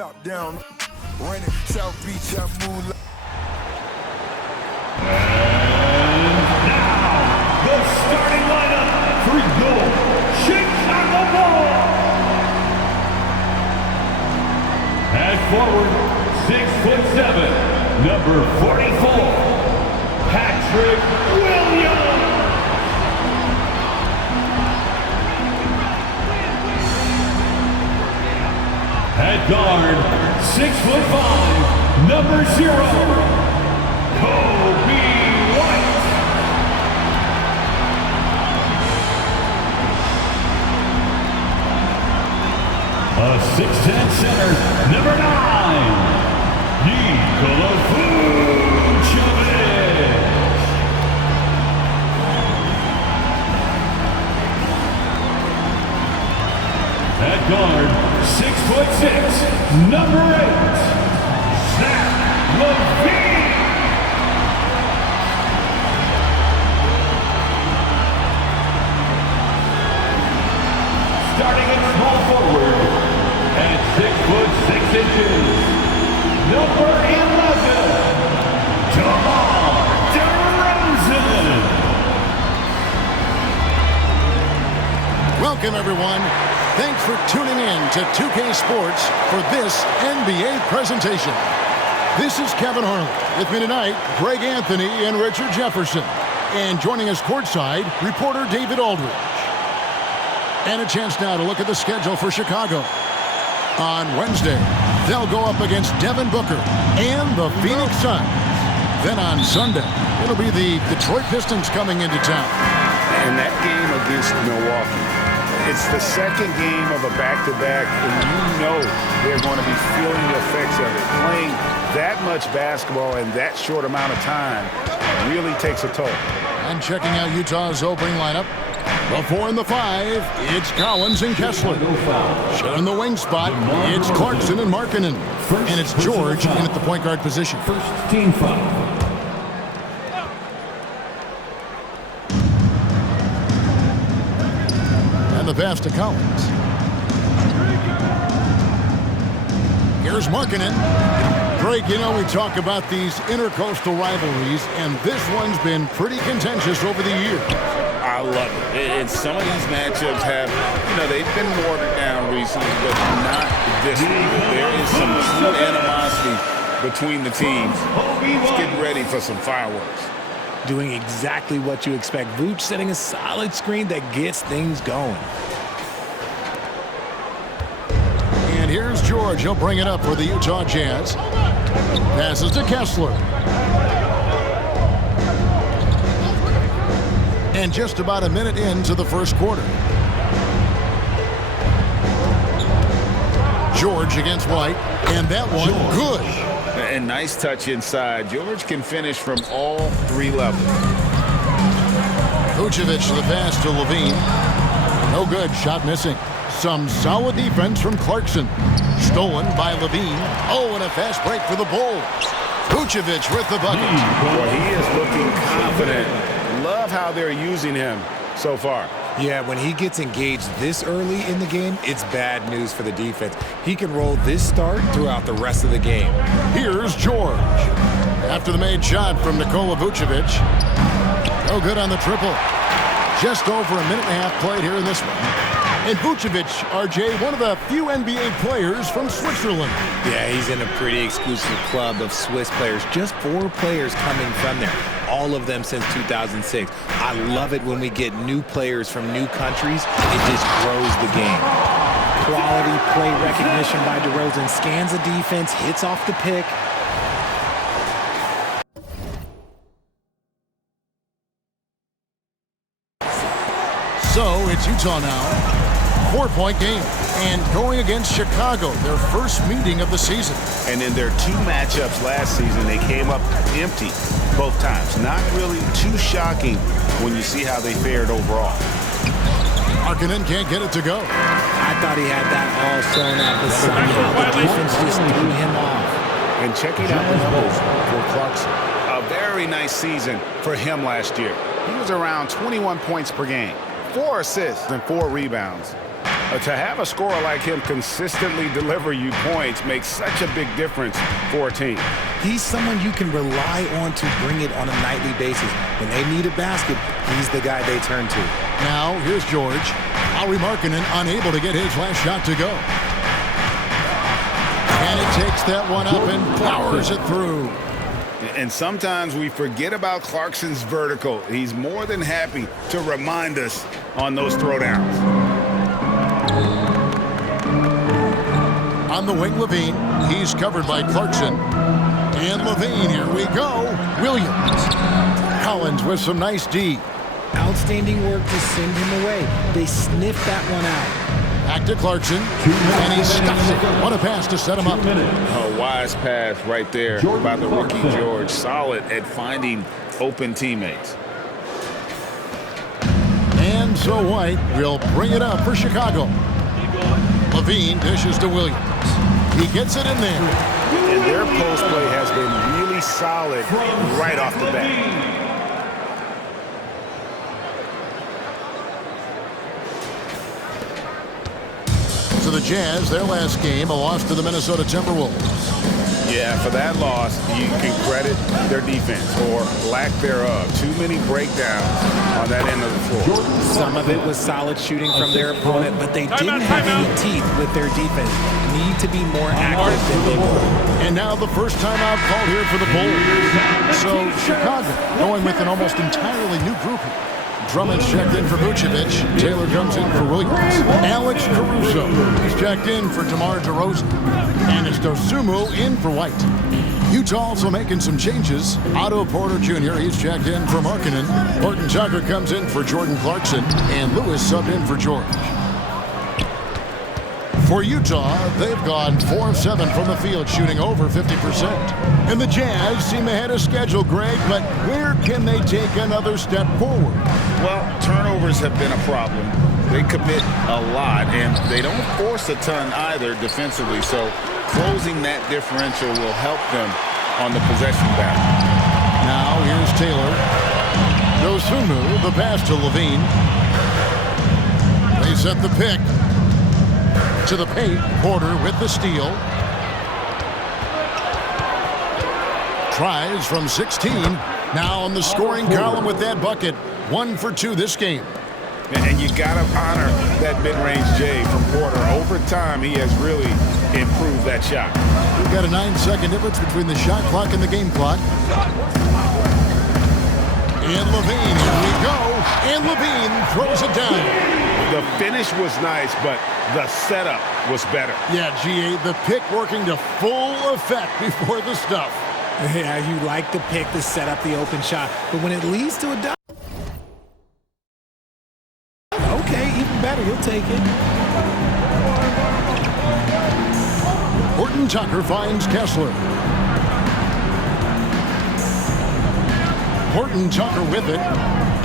top down, running South Beach, I move like. And now, the starting lineup for your Chicago Bulls. At forward, 6'7", number 44, Patrick Williams. At guard, 6'5", number 0, Kobe White. A 6'10" center, number 9, Nikola Vucevic. At guard, 6'6", number 8, Zach LaVine. Starting at small forward, at 6'6", number 11, DeMar DeRozan. Welcome, everyone. Thanks for tuning in to 2K Sports for this NBA presentation. This is Kevin Harlan. With me tonight, Greg Anthony and Richard Jefferson. And joining us courtside, reporter David Aldridge. And a chance now to look at the schedule for Chicago. On Wednesday, they'll go up against Devin Booker and the Phoenix Suns. Then on Sunday, it'll be the Detroit Pistons coming into town. And that game against Milwaukee, it's the second game of a back-to-back, and you know they're going to be feeling the effects of it. Playing that much basketball in that short amount of time really takes a toll. And checking out Utah's opening lineup. The 4 and the 5, it's Collins and Kessler. In the wing spot, it's Clarkson and Markkanen. And it's George in at the point guard position. First team foul. The pass to Collins. Here's Markkanen. Greg, you know, we talk about these intercoastal rivalries, and this one's been pretty contentious over the years. I love it. And some of these matchups have, they've been watered down recently, but not this one. There is some true animosity between the teams. Let's get ready for some fireworks. Doing exactly what you expect. Vooch setting a solid screen that gets things going. And here's George. He'll bring it up for the Utah Jazz. Passes to Kessler. And just about a minute into the first quarter. George against White. And that one, good. And nice touch inside. George can finish from all 3 levels. Vucevic the pass to LaVine. No good. Shot missing. Some solid defense from Clarkson. Stolen by LaVine. Oh, and a fast break for the Bulls. Vucevic with the bucket. Boy, he is looking confident. Love how they're using him so far. Yeah, when he gets engaged this early in the game, it's bad news for the defense. He can roll this start throughout the rest of the game. Here's George. After the made shot from Nikola Vucevic. No good on the triple. Just over a minute and a half played here in this one. And Vucevic, RJ, one of the few NBA players from Switzerland. Yeah, he's in a pretty exclusive club of Swiss players. Just 4 players coming from there. All of them since 2006. I love it when we get new players from new countries. It just grows the game. Quality play recognition by DeRozan. Scans the defense, hits off the pick. So it's Utah now. 4-point game. And going against Chicago, their first meeting of the season. And in their 2 matchups last season, they came up empty both times. Not really too shocking when you see how they fared overall. Markkanen can't get it to go. I thought he had that all sewn up, but somehow the defense just threw him off. And checking out the numbers for Clarkson. A very nice season for him last year. He was around 21 points per game, 4 assists, and 4 rebounds. To have a scorer like him consistently deliver you points makes such a big difference for a team. He's someone you can rely on to bring it on a nightly basis. When they need a basket, he's the guy they turn to. Now, here's George. Lauri Markkanen unable to get his last shot to go. And it takes that one up and powers it through. And sometimes we forget about Clarkson's vertical. He's more than happy to remind us on those throwdowns. On the wing, Levine. He's covered by Clarkson. And Levine, here we go. Williams. Collins with some nice D. Outstanding work to send him away. They sniffed that one out. Back to Clarkson. And he stops it. What a pass to set him up. A wise pass right there by the rookie George. Solid at finding open teammates. And so White will bring it up for Chicago. Levine dishes to Williams. He gets it in there. And their post play has been really solid right off the bat. To the Jazz, their last game, a loss to the Minnesota Timberwolves. Yeah, for that loss, you can credit their defense or lack thereof. Too many breakdowns on that end of the floor. Some of it was solid shooting from their opponent, but they didn't have any teeth with their defense. Need to be more active than they were. And now the first timeout called here for the Bulls. So Chicago going with an almost entirely new group here. Drummond's checked in for Vucevic. Taylor comes in for Williams. Alex Caruso is checked in for DeMar DeRozan. And it's Dosunmu in for White. Utah also making some changes. Otto Porter Jr., he's checked in for Markkanen. Horton Tucker comes in for Jordan Clarkson. And Lewis subbed in for George. For Utah, they've gone 4 of 7 from the field, shooting over 50%. And the Jazz seem ahead of schedule, Greg, but where can they take another step forward? Well, turnovers have been a problem. They commit a lot, and they don't force a ton either defensively, so closing that differential will help them on the possession battle. Now, here's Taylor. Dosunmu, the pass to Levine. They set the pick. To the paint, Porter with the steal. Tries from 16. Now on the scoring column with that bucket. 1 for 2 this game. And you got to honor that mid-range J from Porter. Over time, he has really improved that shot. We've got a 9-second difference between the shot clock and the game clock. And Levine, here we go. And Levine throws it down. The finish was nice, but the setup was better. Yeah, GA, the pick working to full effect before the stuff. Yeah, you like the pick to set up the open shot, but when it leads to a dunk, okay, even better, he'll take it. Horton Tucker finds Kessler. Horton Tucker with it.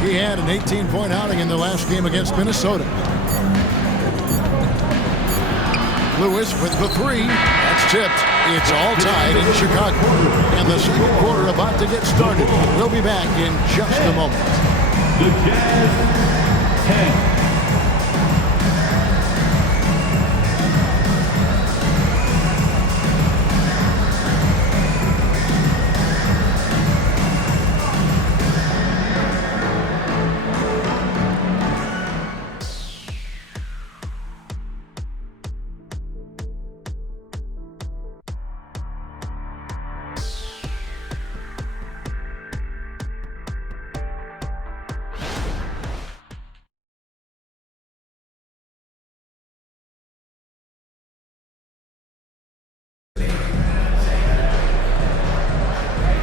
He had an 18-point outing in the last game against Minnesota. Lewis with the 3. That's tipped. It's all tied in Chicago. And the second quarter about to get started. We'll be back in just a moment. The Jazz 10.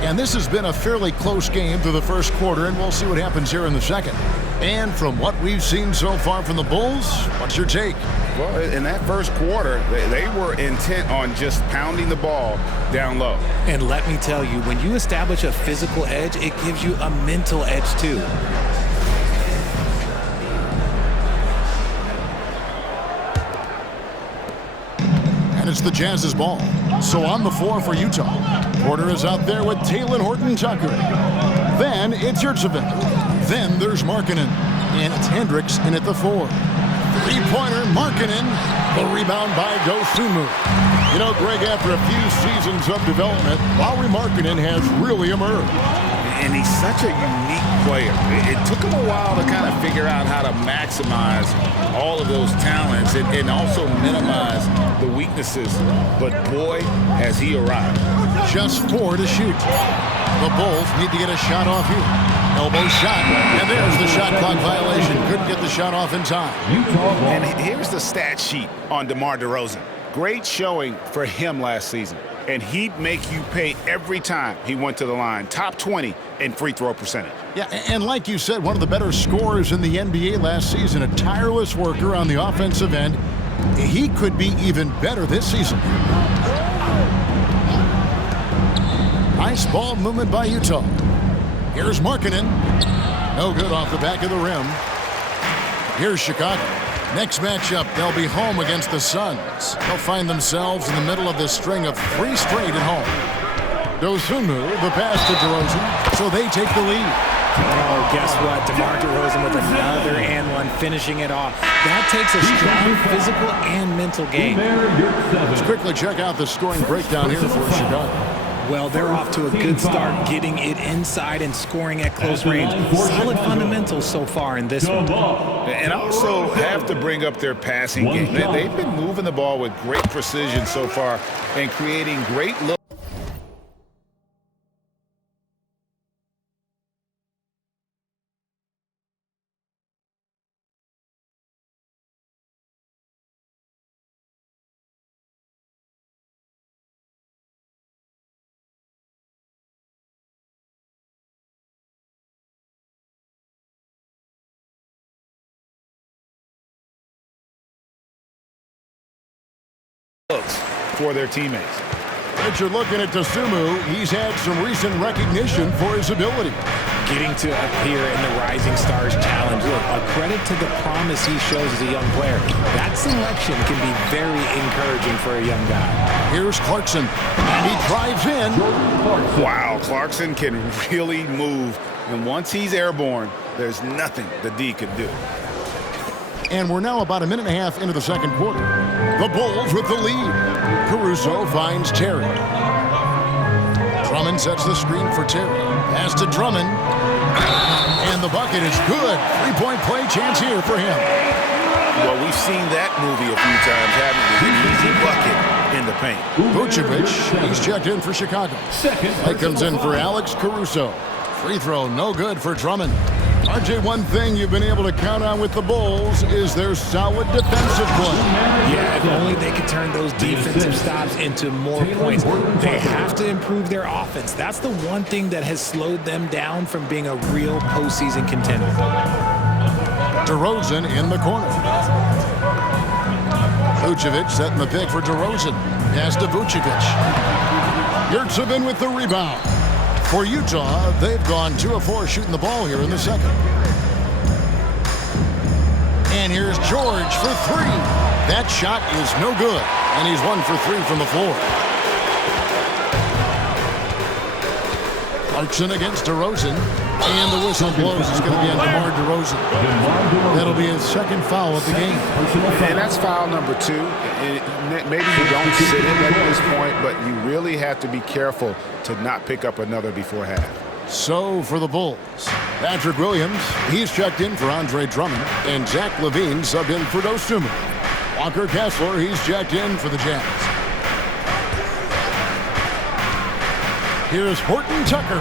And this has been a fairly close game through the first quarter, and we'll see what happens here in the second. And from what we've seen so far from the Bulls, what's your take? Well, in that first quarter, they were intent on just pounding the ball down low. And let me tell you, when you establish a physical edge, it gives you a mental edge too. And it's the Jazz's ball. So on the floor for Utah. Porter is out there with Taylor Horton Tucker. Then it's Yurtseven. Then there's Markkanen. And it's Hendricks in at the 4. Three-pointer, Markkanen. The rebound by Dosunmu. You know, Greg, after a few seasons of development, Lauri Markkanen has really emerged. And he's such a unique player. It took him a while to kind of figure out how to maximize all of those talents and also minimize the weaknesses. But boy, has he arrived. Just 4 to shoot. The Bulls need to get a shot off here. Elbow shot, and there's the shot clock violation. Couldn't get the shot off in time. And here's the stat sheet on DeMar DeRozan. Great showing for him last season. And he'd make you pay every time he went to the line. Top 20 in free throw percentage. Yeah, and like you said, one of the better scorers in the NBA last season, a tireless worker on the offensive end. He could be even better this season. Nice ball movement by Utah. Here's Markkanen. No good off the back of the rim. Here's Chicago. Next matchup, they'll be home against the Suns. They'll find themselves in the middle of this string of 3 straight at home. Dosunmu, the pass to DeRozan, so they take the lead. Oh, guess what? DeMar DeRozan with another and one, finishing it off. That takes a strong physical and mental game. Let's quickly check out the scoring breakdown here for Chicago. Well, they're off to a good start, getting it inside and scoring at close range. Solid fundamentals so far in this one. And also have to bring up their passing game. They've been moving the ball with great precision so far and creating great looks. For their teammates. As you're looking at Dosunmu, he's had some recent recognition for his ability. Getting to appear in the Rising Stars Challenge. Look, a credit to the promise he shows as a young player. That selection can be very encouraging for a young guy. Here's Clarkson, and he drives in. Wow, Clarkson can really move. And once he's airborne, there's nothing the D can do. And we're now about a minute and a half into the second quarter. The Bulls with the lead. Caruso finds Terry. Drummond sets the screen for Terry. Pass to Drummond. And the bucket is good. 3-point play chance here for him. Well, we've seen that movie a few times, haven't we? An easy bucket in the paint. Vucevic, he's checked in for Chicago. That comes in for Alex Caruso. Free throw, no good for Drummond. RJ, one thing you've been able to count on with the Bulls is their solid defensive play. Yeah, if only they could turn those defensive stops into more points. They have to improve their offense. That's the one thing that has slowed them down from being a real postseason contender. DeRozan in the corner. Vucevic setting the pick for DeRozan. Pass to Vucevic. Yurtsevin with the rebound. For Utah, they've gone 2 of 4 shooting the ball here in the second. And here's George for 3. That shot is no good, and he's 1 for 3 from the floor. Clarkson against DeRozan, and the whistle blows. It's going to be on DeMar DeRozan. That'll be his second foul of the game. And that's foul number 2. Maybe you don't sit it at this point, but you really have to be careful to not pick up another before half. So for the Bulls, Patrick Williams, he's checked in for Andre Drummond, and Zach LaVine subbed in for Dosunmu. Walker Kessler, he's checked in for the Jazz. Here's Horton Tucker.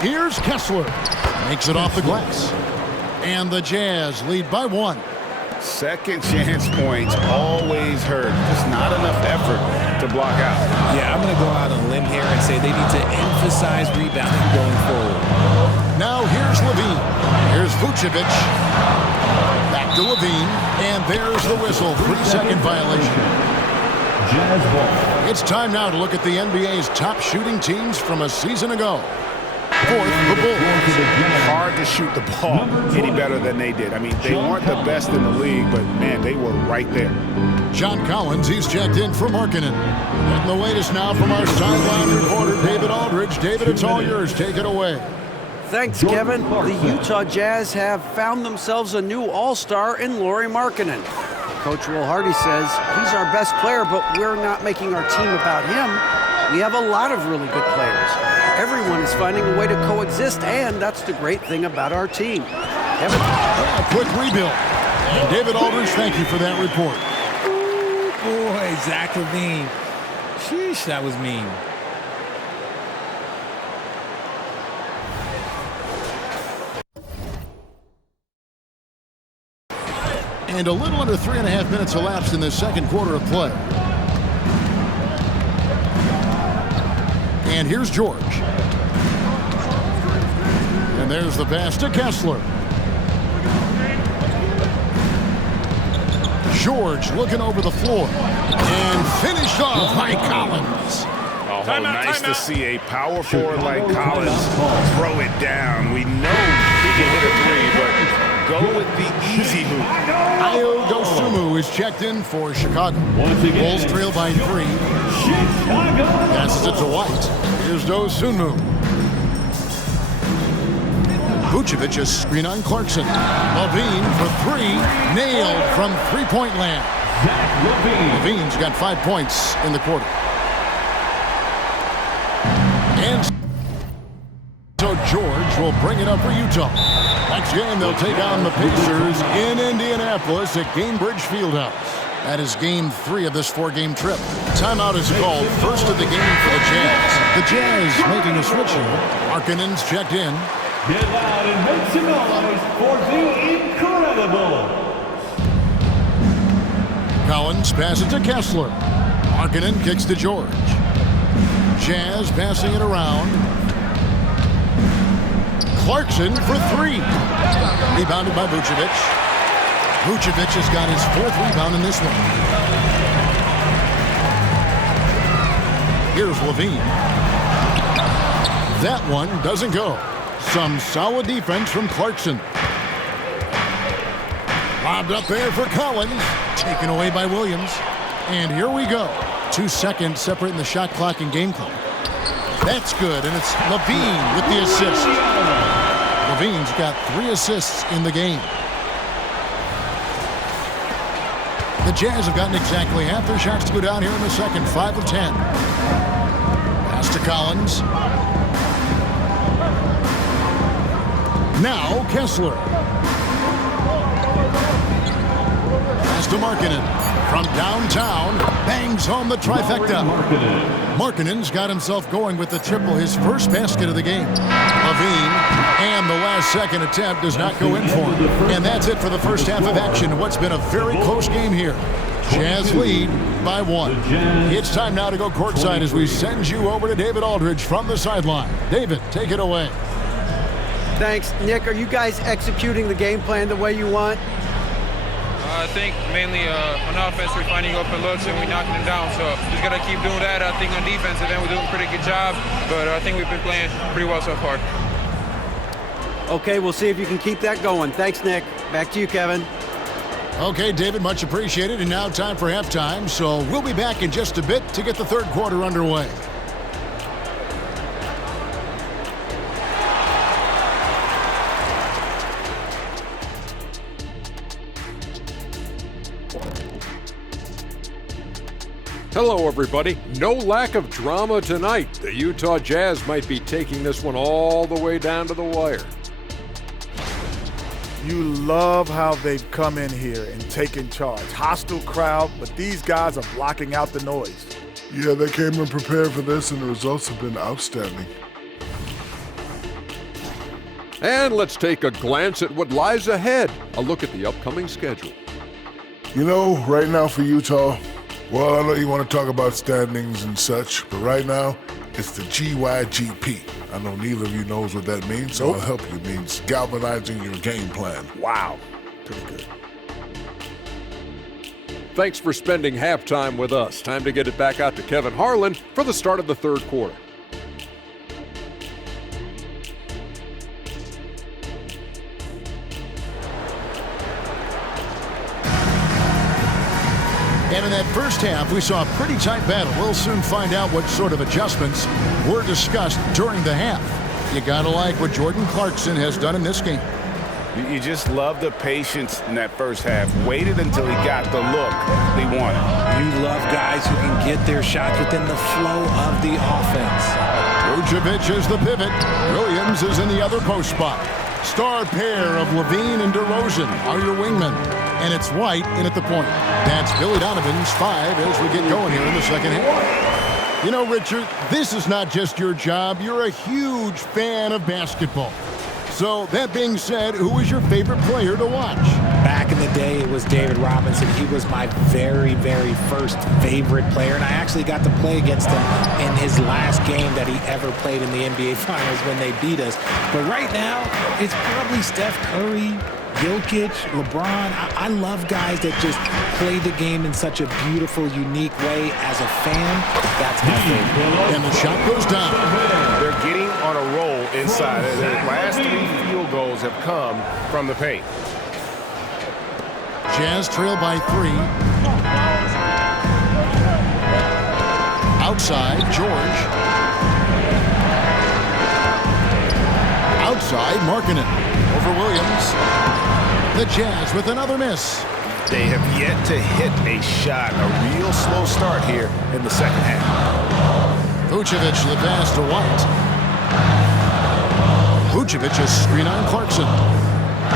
Here's Kessler. Makes it off the glass. And the Jazz lead by 1. Second chance points always hurt. Just not enough effort to block out. Yeah, I'm going to go out on a limb here and say they need to emphasize rebounding going forward. Now here's LaVine. Here's Vucevic. Back to LaVine. And there's the whistle. 3-second violation. Jazz ball. It's time now to look at the NBA's top shooting teams from a season ago. Fourth, the Bulls. Hard to shoot the ball any better than they did. I mean, they weren't the best in the league, but, man, they were right there. John Collins, he's checked in for Markkanen. Getting the latest now from our sideline reporter, David Aldridge. David, it's all yours. Take it away. Thanks, Kevin. The Utah Jazz have found themselves a new all-star in Lauri Markkanen. Coach Will Hardy says he's our best player, but we're not making our team about him. We have a lot of really good players. Everyone is finding a way to coexist, and that's the great thing about our team. Kevin? A quick rebuild. And David Aldridge, thank you for that report. Ooh, boy, Zach LaVine. Sheesh, that was mean. And a little under 3.5 minutes elapsed in the second quarter of play. And here's George. And there's the pass to Kessler. George looking over the floor. And finished off by Collins. Oh, nice to see a power forward like Collins throw it down. We know he can hit a three, but go with the easy move. Ayo Dosunmu is checked in for Chicago. Bulls trail by 3. Passes it to White. Here's Dosunmu. Vucevic is screen on Clarkson. LaVine for 3. Nailed from three-point land. LaVine's got 5 points in the quarter. And so George will bring it up for Utah. Next game, they'll take on the Pacers in Indianapolis at Gainbridge Fieldhouse. That is game 3 of this 4-game trip. Timeout is called, first of the game for the Jazz. The Jazz making a switch here. Markkanen's checked in. Get loud and make some noise for the Incredible. Collins passes to Kessler. Markkanen kicks to George. Jazz passing it around. Clarkson for 3. Rebounded by Vucevic. Vucevic has got his 4th rebound in this one. Here's LaVine. That one doesn't go. Some solid defense from Clarkson. Lobbed up there for Collins. Taken away by Williams. And here we go. 2 seconds separating the shot clock and game clock. That's good, and it's LaVine with the assist. LaVine's got 3 assists in the game. The Jazz have gotten exactly half their shots to go down here in the second, 5 of 10. Pass to Collins. Now Kessler. Pass to Markkanen. From downtown, bangs home the trifecta. Markkanen's got himself going with the triple, his first basket of the game. LaVine, and the last second attempt does not go in for him. And that's it for the first half of action. What's been a very close game here. Jazz lead by 1. It's time now to go courtside as we send you over to David Aldridge from the sideline. David, take it away. Thanks. Nick, are you guys executing the game plan the way you want? I think mainly on offense we're finding open looks and we're knocking them down. So just got to keep doing that. I think on defense, and then we're doing a pretty good job. But I think we've been playing pretty well so far. Okay, we'll see if you can keep that going. Thanks, Nick. Back to you, Kevin. Okay, David, much appreciated. And now time for halftime. So we'll be back in just a bit to get the third quarter underway. Hello, everybody. No lack of drama tonight. The Utah Jazz might be taking this one all the way down to the wire. You love how they've come in here and taken charge. Hostile crowd, but these guys are blocking out the noise. Yeah, they came in prepared for this, and the results have been outstanding. And let's take a glance at what lies ahead. A look at the upcoming schedule. You know, right now for Utah, well, I know you want to talk about standings and such, but right now, it's the GYGP. I know neither of you knows what that means, so I'll help you. It means galvanizing your game plan. Wow, pretty good. Thanks for spending halftime with us. Time to get it back out to Kevin Harlan for the start of the third quarter. And in that first half, we saw a pretty tight battle. We'll soon find out what sort of adjustments were discussed during the half. You got to like what Jordan Clarkson has done in this game. You just love the patience in that first half. Waited until he got the look they wanted. You love guys who can get their shots within the flow of the offense. Vucevic is the pivot. Williams is in the other post spot. Star pair of Levine and DeRozan are your wingmen. And it's White in at the point. That's Billy Donovan's 5 as we get going here in the second half. You know, Richard, this is not just your job. You're a huge fan of basketball. So, that being said, who is your favorite player to watch? Back in the day, it was David Robinson. He was my very, very first favorite player, and I actually got to play against him in his last game that he ever played in the NBA Finals when they beat us. But right now, it's probably Steph Curry, Jokic, LeBron. I love guys that just play the game in such a beautiful, unique way. As a fan, that's my favorite. And the shot goes down. They're getting on a roll inside. Their last 3 field goals have come from the paint. Jazz trail by 3. Outside, George. Outside, Markkanen. Over Williams. The Jazz with another miss. They have yet to hit a shot. A real slow start here in the second half. Vucevic the pass to White. Vucevic is screen on Clarkson.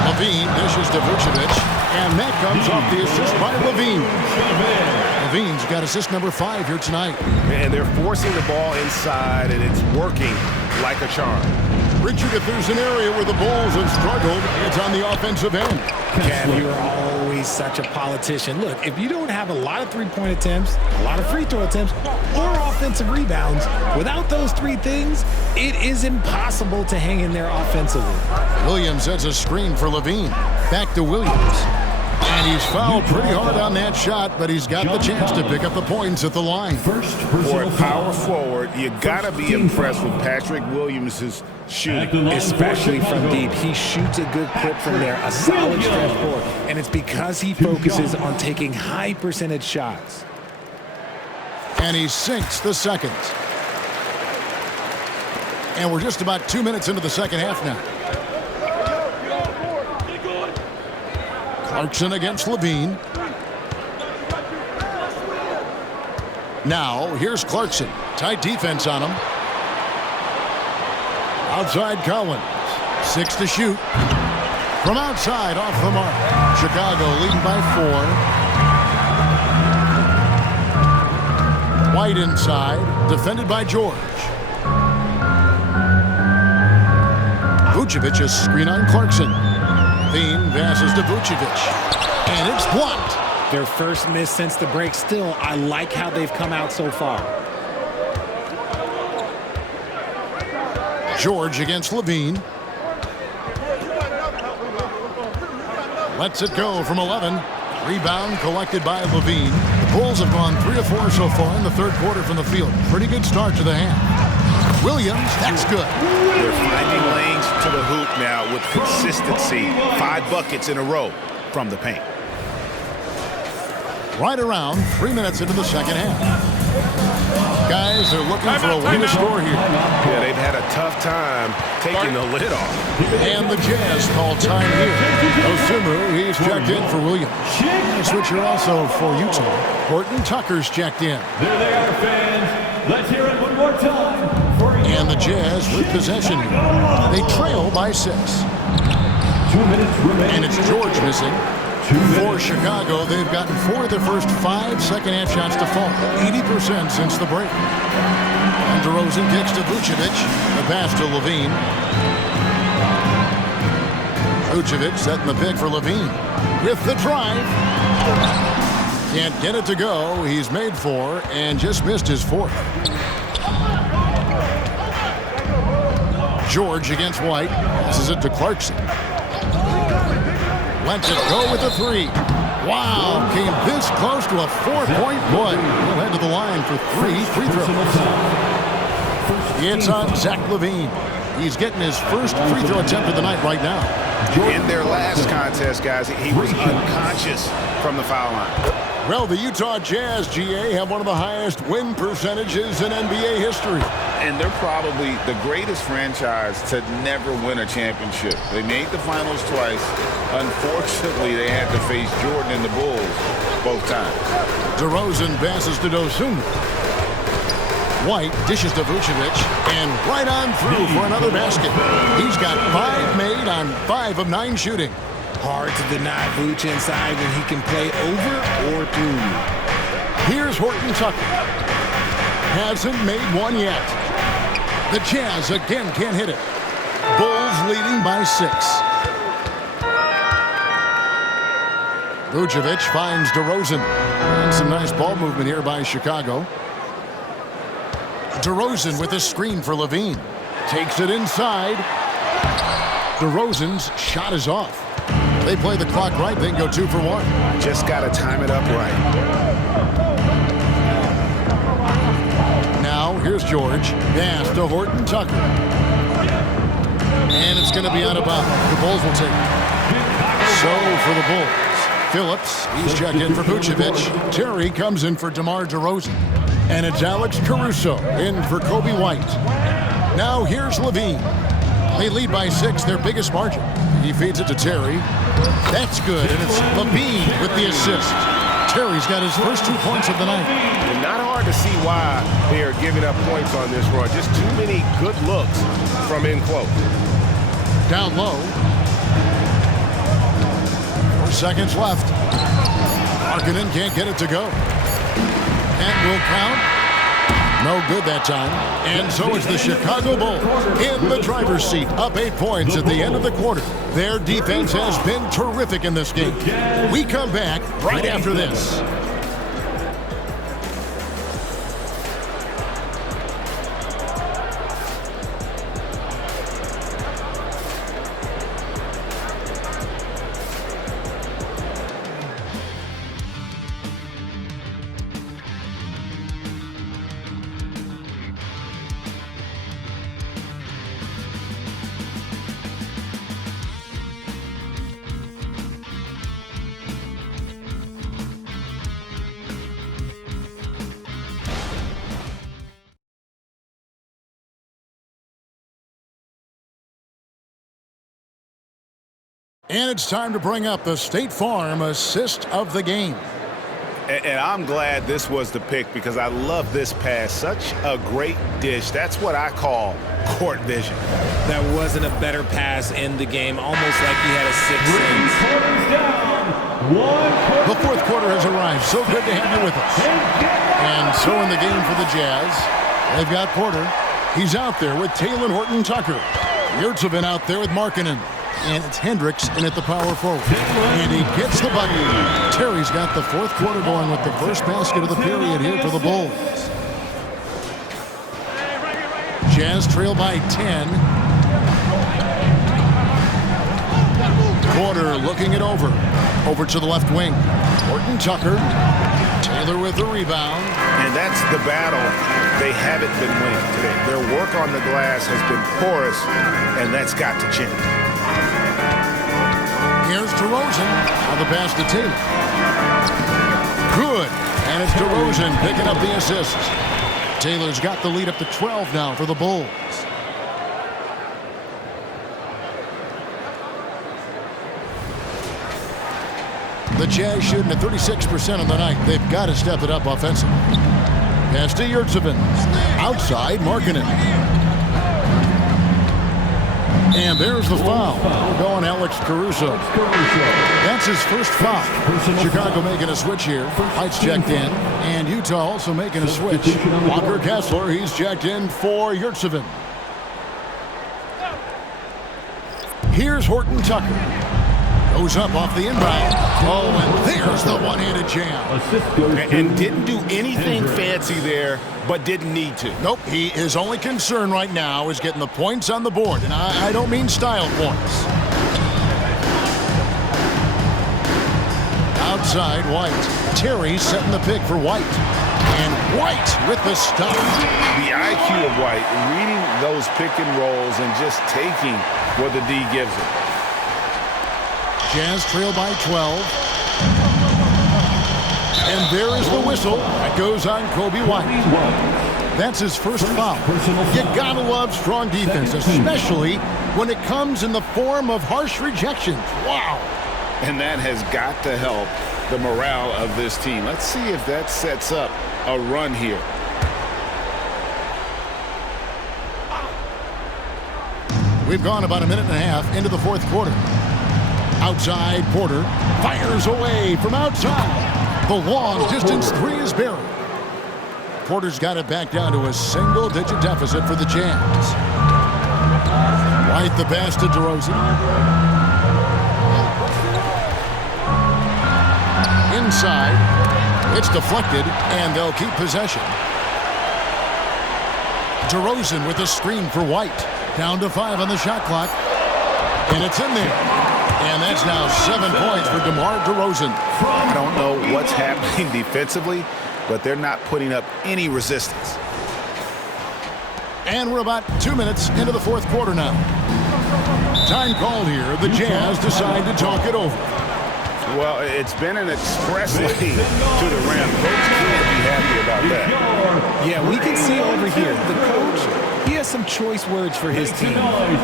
Levine dishes to Vucevic. And that comes off the assist by Levine. Levine's got assist number 5 here tonight. And they're forcing the ball inside, and it's working like a charm. Richard, if there's an area where the Bulls have struggled, it's on the offensive end. Kev, you're always such a politician. Look, if you don't have a lot of three-point attempts, a lot of free throw attempts, or offensive rebounds, without those 3 things, it is impossible to hang in there offensively. Williams sets a screen for Levine. Back to Williams. And he's fouled pretty hard on that shot, but he's got the chance to pick up the points at the line. For a power forward, you got to be impressed with Patrick Williams' shooting. Especially from deep. He shoots a good clip from there, a solid stretch forward. And it's because he focuses on taking high percentage shots. And he sinks the second. And we're just about 2 minutes into the second half now. Clarkson against Levine. Now, here's Clarkson. Tight defense on him. Outside Collins. 6 to shoot. From outside, off the mark. Chicago leading by 4. White inside. Defended by George. Vucevic is screen on Clarkson. Levine passes to Vucevic. And it's blocked. Their first miss since the break. Still, I like how they've come out so far. George against Levine. Lets it go from 11. Rebound collected by Levine. The Bulls have gone 3 of 4 so far in the third quarter from the field. Pretty good start to the half. Williams, that's good. They're finding lanes to the hoop now with consistency. 5 buckets in a row from the paint. Right around 3 minutes into the second half. Guys are looking for a way to score here. Yeah, they've had a tough time taking the lid off. And the Jazz call time here. Osumu, he's checked in for Williams. Switcher also for Utah. Horton Tucker's checked in. There they are, fans. Let's hear it one more time. And the Jazz with possession here. They trail by 6. 2 minutes remaining. And it's George missing. For Chicago, they've gotten 4 of their first 5 second-half shots to fall. 80% since the break. And DeRozan kicks to Vucevic. The pass to Levine. Vucevic setting the pick for Levine. With the drive. Can't get it to go. He's made 4 and just missed his 4th. George against White. Passes it to Clarkson. Lets it go with a 3. Wow, came this close to a 4-point play. He'll head to the line for 3 free throws. It's on Zach Levine. He's getting his first free throw attempt of the night right now. In their last contest, guys, he was unconscious from the foul line. Well, the Utah Jazz, GA, have one of the highest win percentages in NBA history. And they're probably the greatest franchise to never win a championship. They made the finals twice. Unfortunately, they had to face Jordan and the Bulls both times. DeRozan passes to Dosunmu. White dishes to Vucevic, and right on through for another basket. He's got 5 made on 5 of 9 shooting. Hard to deny Vooch inside when he can play over or through you. Here's Horton Tucker. Hasn't made one yet. The Jazz again can't hit it. Bulls leading by 6. Vucevic finds DeRozan. And some nice ball movement here by Chicago. DeRozan with a screen for Levine. Takes it inside. DeRozan's shot is off. They play the clock right, they can go 2 for 1. Just got to time it up right. Now, here's George. Pass to Horton Tucker. And it's going to be out of bounds. The Bulls will take it. So for the Bulls. Phillips, he's checked in for Vucevic. Terry comes in for DeMar DeRozan. And it's Alex Caruso in for Kobe White. Now here's Levine. They lead by 6, their biggest margin. He feeds it to Terry. That's good, and it's Levine with the assist. Terry's got his first 2 points of the night. And not hard to see why they are giving up points on this run. Just too many good looks from in close. Down low. 4 seconds left. Markkanen can't get it to go. That will count. No good that time. And so it's the Chicago Bulls in the driver's seat, up 8 points at the end of the quarter. Their defense has been terrific in this game. We come back right after this. And it's time to bring up the State Farm assist of the game. And I'm glad this was the pick because I love this pass. Such a great dish. That's what I call court vision. That wasn't a better pass in the game, almost like he had a 6 The fourth quarter has arrived. So good to have you with us. And so in the game for the Jazz, they've got Porter. He's out there with Talen Horton Tucker. Yurtsevin out there with Markkanen. And it's Hendricks in at the power forward. And he gets the bucket. Terry's got the fourth quarter going with the first basket of the period here for the Bulls. Jazz trail by 10. Porter looking it over. Over to the left wing. Horton Tucker. Taylor with the rebound. And that's the battle they haven't been winning today. Their work on the glass has been porous, and that's got to change. Here's DeRozan. Now the pass to Taylor. Good. And it's DeRozan picking up the assist. Taylor's got the lead up to 12 now for the Bulls. The Jazz shooting at 36% on the night. They've got to step it up offensively. Pass to Yurtsevin. Outside, Markkanen. And there's the foul. We're going Alex Caruso. That's his first foul. Chicago making a switch here. White's checked in. And Utah also making a switch. Walker Kessler, he's checked in for Yurtsevin. Here's Horton Tucker. Goes up off the inbound. Oh, and there's the one-handed jam. And didn't do anything fancy there, but didn't need to. Nope, his only concern right now is getting the points on the board. And I don't mean style points. Outside, White. Terry setting the pick for White. And White with the stop. The IQ of White, reading those pick and rolls and just taking what the D gives him. Jazz trail by 12. And there is the whistle that goes on Kobe White. That's his first foul. You gotta love strong defense, especially when it comes in the form of harsh rejections. Wow. And that has got to help the morale of this team. Let's see if that sets up a run here. We've gone about a minute and a half into the fourth quarter. Outside, Porter fires away from outside. The long distance three is buried. Porter's got it back down to a single-digit deficit for the Jazz. White the pass to DeRozan. Inside, it's deflected, and they'll keep possession. DeRozan with a screen for White. Down to 5 on the shot clock. And it's in there. And that's now 7 points for DeMar DeRozan. I don't know what's happening defensively, but they're not putting up any resistance. And we're about 2 minutes into the fourth quarter now. Time called here. The Jazz decide to talk it over. Well, it's been an express lane to the rim. Coach can't be happy about that. Yeah, we can see over here, the coach, he has some choice words for his team.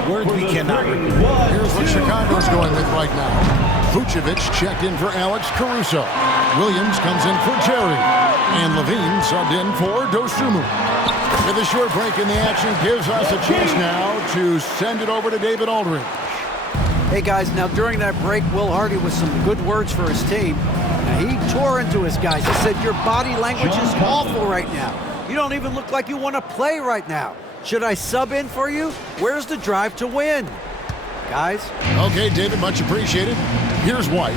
Words we cannot repeat. Here's what Chicago's going with right now. Vucevic checked in for Alex Caruso. Williams comes in for Terry. And Levine subbed in for Dosunmu. With a short break in the action gives us a chance now to send it over to David Aldridge. Hey guys, now during that break, Will Hardy with some good words for his team. Now, he tore into his guys. He said, your body language is awful right now. You don't even look like you want to play right now. Should I sub in for you? Where's the drive to win? Guys? Okay, David, much appreciated. Here's White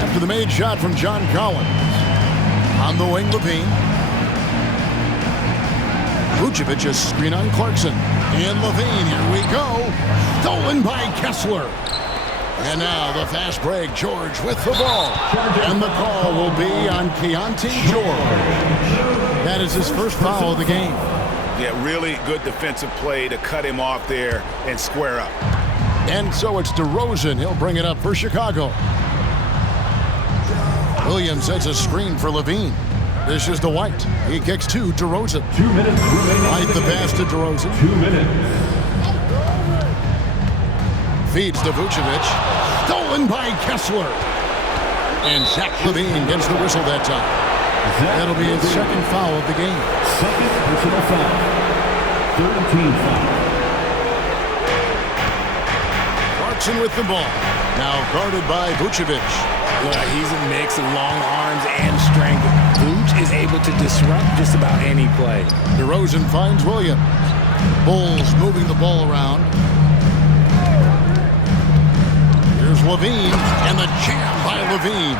after the made shot from John Collins. On the wing, Levine. Vucevic a screen on Clarkson. And Levine, here we go. Stolen by Kessler. And now the fast break, George with the ball. And the call will be on Keontae George. That is his first foul of the game. Yeah, really good defensive play to cut him off there and square up. And so it's DeRozan. He'll bring it up for Chicago. Williams sets a screen for Levine. This is to White. He kicks to DeRozan. 2 minutes remaining. White the pass to DeRozan. 2 minutes. Feeds to Vucevic. Stolen by Kessler. And Zach Levine gets the whistle that time. That'll be his second foul of the game. Second personal foul. 13 foul. Clarkson with the ball. Now guarded by Vucevic. He's a mix of long arms and strength. Vuce is able to disrupt just about any play. DeRozan finds Williams. Bulls moving the ball around. Here's Levine, and the jam by Levine.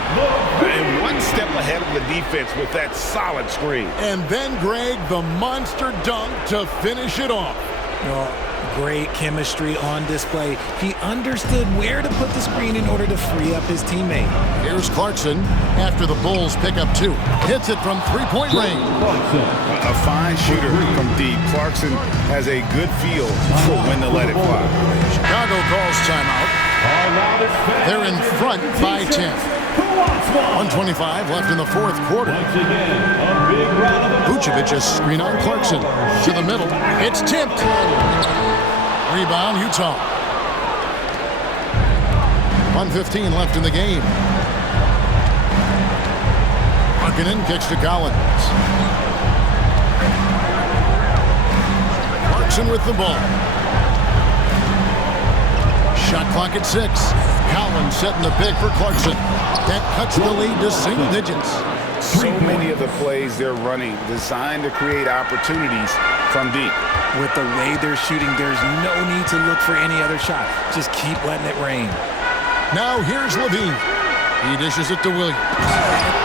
And one step ahead of the defense with that solid screen. And then, Greg, the monster dunk to finish it off. Great chemistry on display. He understood where to put the screen in order to free up his teammate. Here's Clarkson after the Bulls pick up 2. Hits it from three-point range. A fine shooter from deep. Clarkson has a good feel for when to let it fly. Chicago calls timeout. They're in front by 10. 1:25 left in the fourth quarter. Vucevic a screen on Clarkson. To the middle. It's tipped. Rebound, Utah. 1:15 left in the game. Markkanen kicks to Collins. Clarkson with the ball. Shot clock at 6. Collins setting the pick for Clarkson. That cuts the lead to single digits. So many of the plays they're running designed to create opportunities from deep. With the way they're shooting, there's no need to look for any other shot. Just keep letting it rain. Now here's Levine. He dishes it to Williams.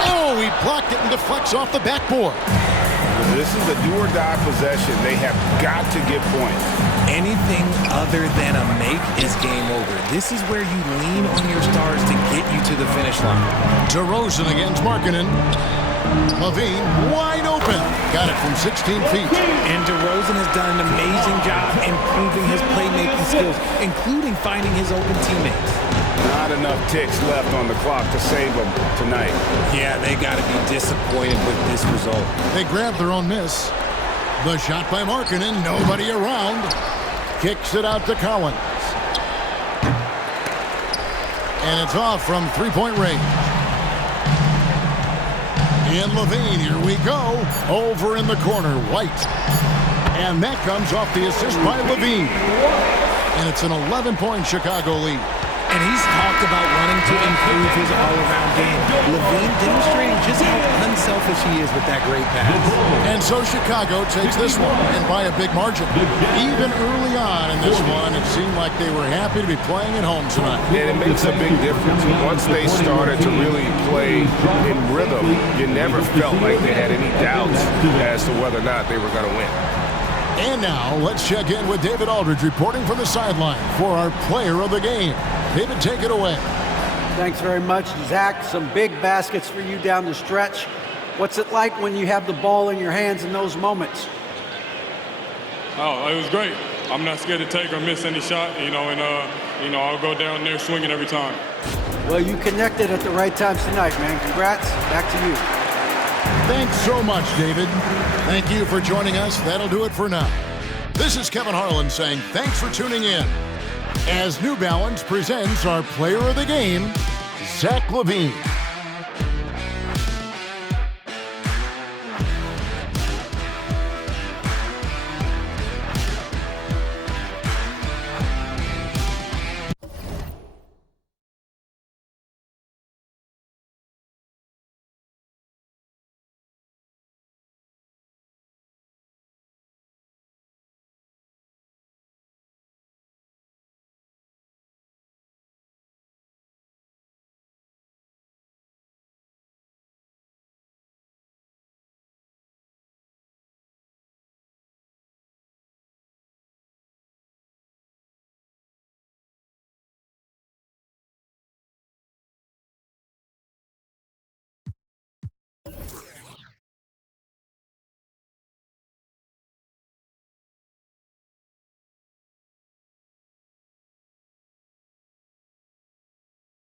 Oh, he blocked it and deflects off the backboard. This is a do-or-die possession. They have got to get points. Anything other than a make is game over. This is where you lean on your stars to get you to the finish line. DeRozan against Markkanen. Levine wide open. Smith got it from 16 feet. And DeRozan has done an amazing job improving his playmaking skills, including finding his open teammates. Not enough ticks left on the clock to save them tonight. Yeah, they got to be disappointed with this result. They grabbed their own miss. The shot by Markkanen, nobody around. Kicks it out to Collins. And it's off from three-point range. And Levine, here we go. Over in the corner, White. And that comes off the assist by Levine. And it's an 11-point Chicago lead. And he's talked about wanting to improve his all-around game. Levine demonstrating just how unselfish he is with that great pass. And so Chicago takes this one, and by a big margin. Even early on in this one, it seemed like they were happy to be playing at home tonight. And it makes a big difference. Once they started to really play in rhythm, you never felt like they had any doubts as to whether or not they were going to win. And now, let's check in with David Aldridge reporting from the sideline for our player of the game. David, take it away. Thanks very much, Zach. Some big baskets for you down the stretch. What's it like when you have the ball in your hands in those moments? Oh, it was great. I'm not scared to take or miss any shot, and I'll go down there swinging every time. Well, you connected at the right times tonight, man. Congrats. Back to you. Thanks so much, David. Thank you for joining us. That'll do it for now. This is Kevin Harlan saying thanks for tuning in. As New Balance presents our player of the game, Zach LaVine.